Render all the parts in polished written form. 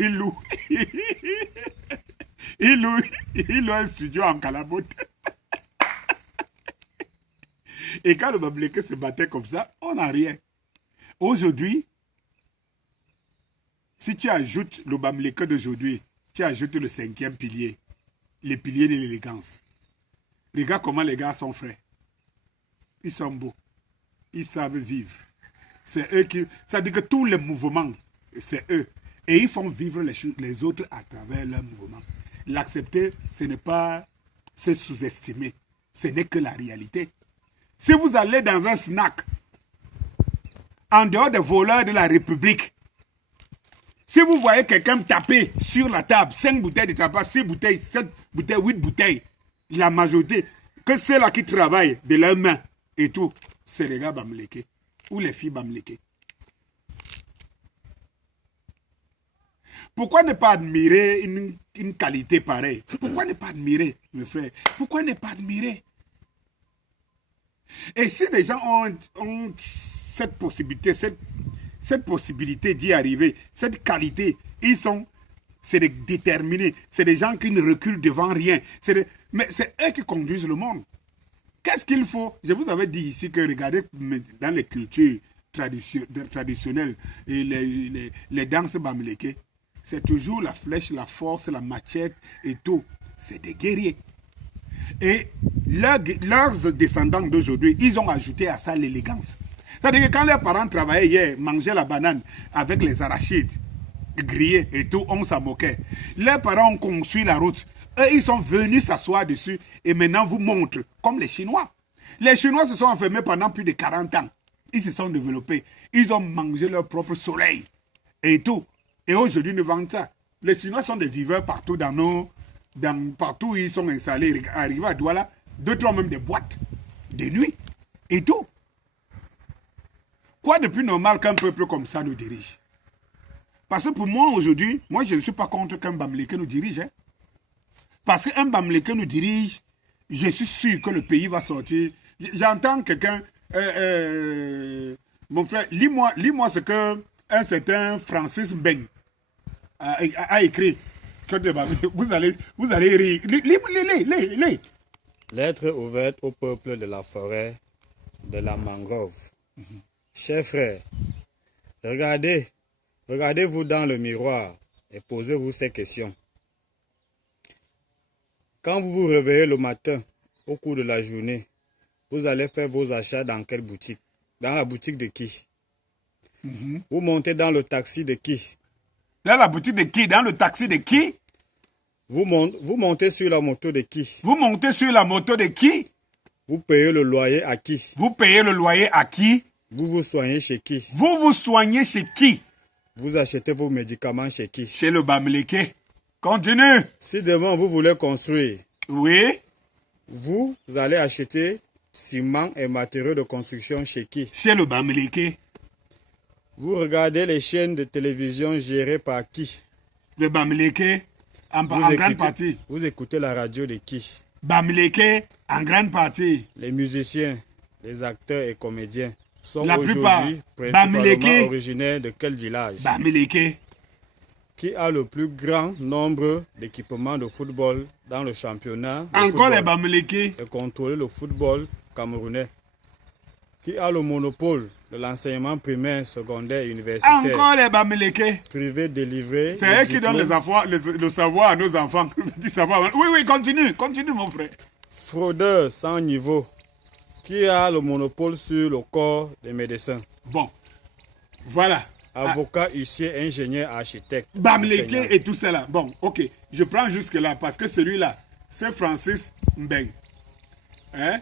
il loue, il loue un studio en calabote. Et quand le Bamileke se battait comme ça, on n'a rien. Aujourd'hui, si tu ajoutes le Bamileke d'aujourd'hui, tu ajoutes le 5e pilier, les piliers de l'élégance. Regarde comment les gars sont frais. Ils sont beaux. Ils savent vivre. C'est eux qui... Ça dit que tous les mouvements, c'est eux. Et ils font vivre les autres à travers leurs mouvements. L'accepter, ce n'est pas se sous-estimer. Ce n'est que la réalité. Si vous allez dans un snack, en dehors des voleurs de la République, si vous voyez quelqu'un taper sur la table, 5 bouteilles de tabac, 6 bouteilles, 7 bouteilles, 8 bouteilles, la majorité, que ceux-là qui travaillent de leurs mains et tout, c'est les gars Bamileke ou les filles Bamileke. Pourquoi ne pas admirer une qualité pareille? Pourquoi ne pas admirer, mes frères? Pourquoi ne pas admirer? Et si les gens ont cette possibilité d'y arriver, cette qualité, c'est des déterminés, c'est des gens qui ne reculent devant rien. Mais c'est eux qui conduisent le monde. Qu'est-ce qu'il faut? Je vous avais dit ici que regardez dans les cultures traditionnelles et les danses Bamileke, c'est toujours la flèche, la force, la machette et tout. C'est des guerriers. Et leurs descendants d'aujourd'hui, ils ont ajouté à ça l'élégance. C'est-à-dire que quand leurs parents travaillaient hier, mangeaient la banane avec les arachides grillés et tout, on s'en moquait. Leurs parents ont construit la route. Eux, ils sont venus s'asseoir dessus et maintenant vous montrent, comme les Chinois. Les Chinois se sont enfermés pendant plus de 40 ans. Ils se sont développés. Ils ont mangé leur propre soleil et tout. Et aujourd'hui, ils nous vendent ça. Les Chinois sont des viveurs partout partout où ils sont installés. Arrivés à Douala, 2-3 même des boîtes de nuit et tout. Quoi de plus normal qu'un peuple comme ça nous dirige? Parce que pour moi, aujourd'hui, moi, je ne suis pas contre qu'un Bamileke nous dirige. Hein. Parce qu'un Bamileke nous dirige, je suis sûr que le pays va sortir. J'entends quelqu'un, mon frère, lis-moi ce qu'un certain Francis Mbeng a écrit. Vous allez rire. Lis. Lettre ouverte au peuple de la forêt de la mangrove. Chers frères, regardez-vous dans le miroir et posez-vous ces questions. Quand vous vous réveillez le matin, au cours de la journée, vous allez faire vos achats dans quelle boutique? Dans la boutique de qui? Vous montez dans le taxi de qui? Dans la boutique de qui? Dans le taxi de qui? Vous montez sur la moto de qui? Vous montez sur la moto de qui? Vous payez le loyer à qui? Vous payez le loyer à qui? Vous vous soignez chez qui? Vous vous soignez chez qui? Vous achetez vos médicaments chez qui? Chez le Bamileke. Continue. Si demain vous voulez construire, oui, vous allez acheter ciment et matériaux de construction chez qui? Chez le Bamileke. Vous regardez les chaînes de télévision gérées par qui? Le Bamileke, en grande partie. Vous écoutez la radio de qui? Bamileke, en grande partie. Les musiciens, les acteurs et comédiens sont la plupart aujourd'hui principalement originaires de quel village? Bamileke. Qui a le plus grand nombre d'équipements de football dans le championnat? Encore les Bamileke. Et contrôler le football camerounais. Qui a le monopole de l'enseignement primaire, secondaire et universitaire? Encore les Bamileke. Privé délivré. C'est eux qui donnent le savoir à nos enfants. Oui, continue mon frère. Fraudeur sans niveau. Qui a le monopole sur le corps des médecins? Bon, voilà. Avocat, huissier, ingénieur, architecte. Bamileke et tout cela. Bon, ok. Je prends jusque-là parce que celui-là, c'est Francis Mbeng. Hein?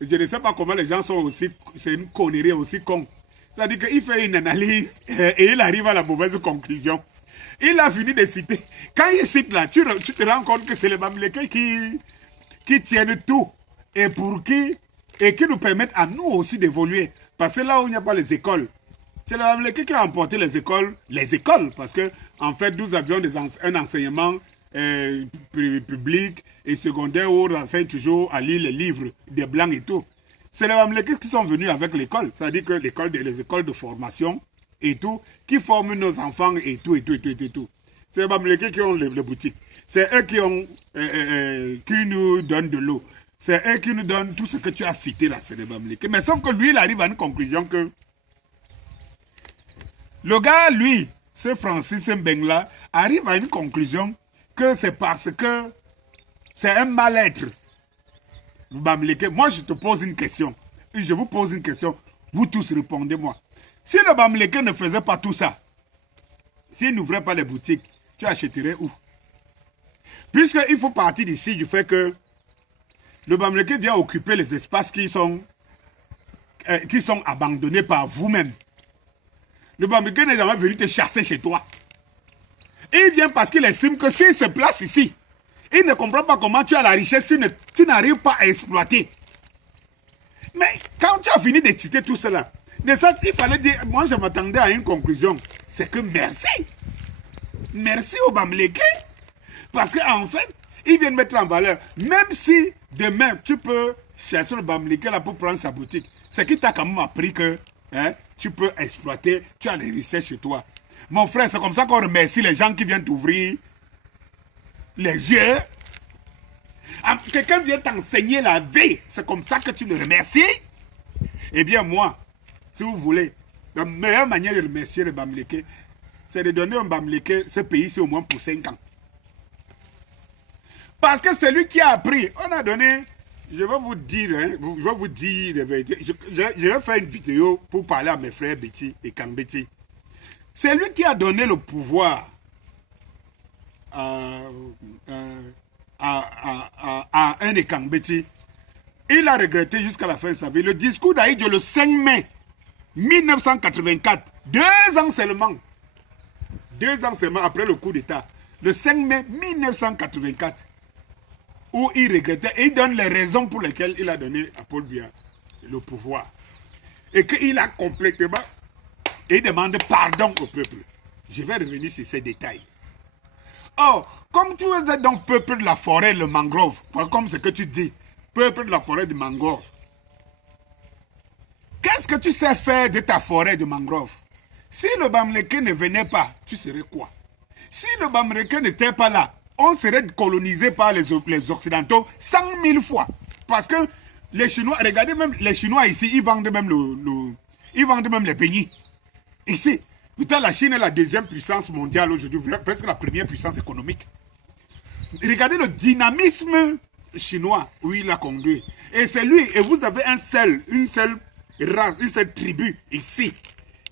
Je ne sais pas comment les gens sont aussi... C'est une connerie aussi con. C'est-à-dire qu'il fait une analyse et il arrive à la mauvaise conclusion. Il a fini de citer. Quand il cite là, tu te rends compte que c'est les Bamileke qui tiennent tout. Et qui nous permettent à nous aussi d'évoluer. Parce que là où il n'y a pas les écoles, c'est les Bamileke qui a emporté les écoles, parce que en fait, nous avions un enseignement public et secondaire où on enseigne toujours à lire les livres des Blancs et tout. C'est les Bamileke qui sont venus avec l'école, c'est-à-dire que les écoles de formation et tout, qui forment nos enfants et tout. C'est les Bamileke qui ont les boutiques. C'est eux qui nous donnent de l'eau. C'est eux qui nous donnent tout ce que tu as cité là, c'est les Bamileke. Mais sauf que lui, il arrive à une conclusion que le gars, lui, ce Francis Mbengla, arrive à une conclusion que c'est parce que c'est un mal-être. Bamileke, moi je te pose une question. Je vous pose une question. Vous tous répondez-moi. Si le Bamileke ne faisait pas tout ça, s'il n'ouvrait pas les boutiques, tu achèterais où? Puisqu'il faut partir d'ici du fait que le Bamileke vient occuper les espaces qui sont abandonnés par vous-même. Le Bamileke n'est jamais venu te chasser chez toi. Il vient parce qu'il estime que s'il se place ici, il ne comprend pas comment tu as la richesse, tu n'arrives pas à exploiter. Mais quand tu as fini de citer tout cela, il fallait dire, moi je m'attendais à une conclusion. C'est que merci. Merci au Bamileke. Parce qu'en fait, ils viennent mettre en valeur. Même si demain, tu peux chercher le Bamileke là pour prendre sa boutique, c'est qu'il t'a quand même appris que tu peux exploiter, tu as les richesses chez toi. Mon frère, c'est comme ça qu'on remercie les gens qui viennent t'ouvrir les yeux. Quelqu'un vient t'enseigner la vie, c'est comme ça que tu le remercies. Eh bien moi, si vous voulez, la meilleure manière de remercier le Bamileke, c'est de donner un Bamileke ce pays-ci au moins pour 5 ans. Parce que c'est lui qui a appris. On a donné, je vais vous dire, la vérité. Je vais faire une vidéo pour parler à mes frères Betty et Kambeti. C'est lui qui a donné le pouvoir à un Ekambeti. Il a regretté jusqu'à la fin de sa vie. Le discours d'Aïdjo le 5 mai 1984, 2 ans seulement après le coup d'État, le 5 mai 1984, où il regrettait et il donne les raisons pour lesquelles il a donné à Paul Biya le pouvoir. Et qu'il a complètement... Et il demande pardon au peuple. Je vais revenir sur ces détails. Oh, comme tu es donc peuple de la forêt, le mangrove, comme ce que tu dis, peuple de la forêt de mangrove, qu'est-ce que tu sais faire de ta forêt de mangrove? Si le Bamileke ne venait pas, tu serais quoi? Si le Bamileke n'était pas là, on serait colonisé par les Occidentaux 100 000 fois. Parce que les Chinois, regardez même les Chinois ici, ils vendent même les beignets. Ici, putain, la Chine est la deuxième puissance mondiale aujourd'hui, presque la première puissance économique. Regardez le dynamisme chinois où il a conduit. Et c'est lui, et vous avez une seule race, une seule tribu ici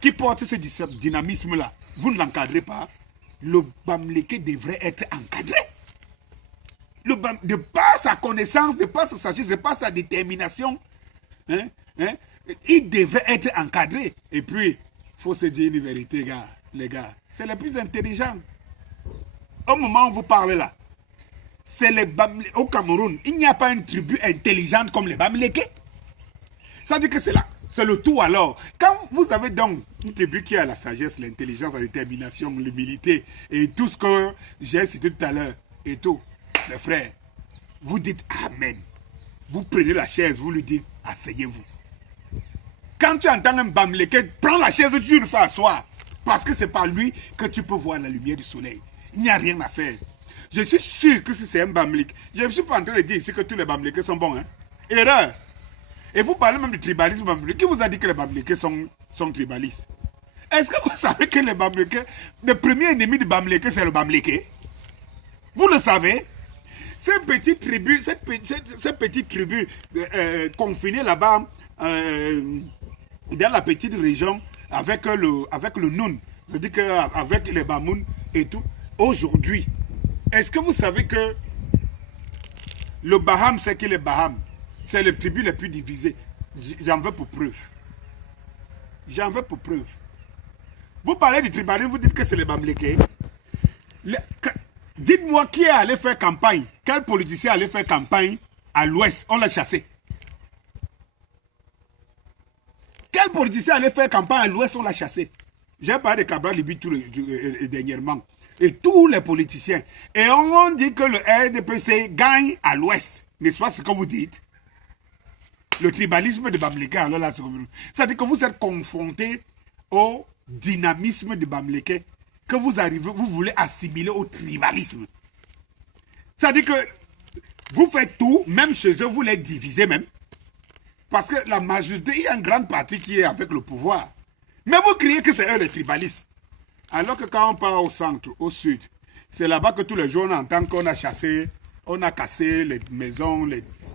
qui porte ce dynamisme-là. Vous ne l'encadrez pas. Le Bamileke devrait être encadré. De par sa connaissance, de par sa sagesse, de par sa détermination, il devait être encadré. Et puis, il faut se dire une vérité, les gars. C'est le plus intelligent. Au moment où vous parlez là, c'est les Bamileke. Au Cameroun, il n'y a pas une tribu intelligente comme les Bamileke. Ça veut dire que c'est là. C'est le tout alors. Quand vous avez donc une tribu qui a la sagesse, l'intelligence, la détermination, l'humilité et tout ce que j'ai cité tout à l'heure et tout, les frères, vous dites Amen. Vous prenez la chaise, vous lui dites asseyez-vous. Quand tu entends un Bamileke, prends la chaise, tu le fais asseoir. Parce que c'est par lui que tu peux voir la lumière du soleil. Il n'y a rien à faire. Je suis sûr que si c'est un Bamileke, je ne suis pas en train de dire ici que tous les Bamileke sont bons. Erreur. Et vous parlez même du tribalisme Bamileke. Qui vous a dit que les Bamileke sont tribalistes? Est-ce que vous savez que les Bamileke, le premier ennemi du Bamileke, c'est le Bamileke? Vous le savez? Cette petite tribu confinée là-bas, dans la petite région, avec le Noun, c'est-à-dire qu'avec les Bamoun et tout, aujourd'hui, est-ce que vous savez que le Baham, c'est qui les Baham? C'est les tribus les plus divisées. J'en veux pour preuve. J'en veux pour preuve. Vous parlez du tribalisme, vous dites que c'est les Bamileke. Dites-moi qui est allé faire campagne. Quel politicien est allé faire campagne à l'ouest? On l'a chassé. Quel politicien allait faire campagne à l'ouest? On l'a chassé. J'ai parlé de Cabral Libi dernièrement. Et tous les politiciens. Et on dit que le RDPC gagne à l'ouest. N'est-ce pas ce que vous dites? Le tribalisme de Bamileke, alors là, ça veut dire que vous êtes confronté au dynamisme de Bamileke que vous voulez assimiler au tribalisme. C'est-à-dire que vous faites tout, même chez eux, vous les divisez même. Parce que la majorité, il y a une grande partie qui est avec le pouvoir. Mais vous criez que c'est eux les tribalistes. Alors que quand on part au centre, au sud, c'est là-bas que tous les jours on entend qu'on a chassé, on a cassé les maisons,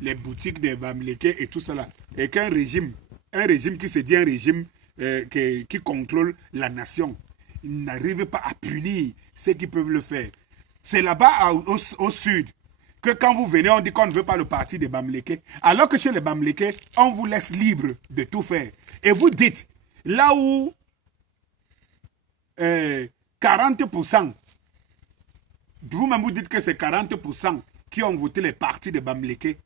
les boutiques des Bamileke et tout cela. Et qu'un régime, qui se dit un régime qui contrôle la nation, il n'arrive pas à punir ceux qui peuvent le faire. C'est là-bas au sud que quand vous venez, on dit qu'on ne veut pas le parti des Bamileke. Alors que chez les Bamileke, on vous laisse libre de tout faire. Et vous dites, là où 40%, vous-même vous dites que c'est 40% qui ont voté les partis de Bamileke,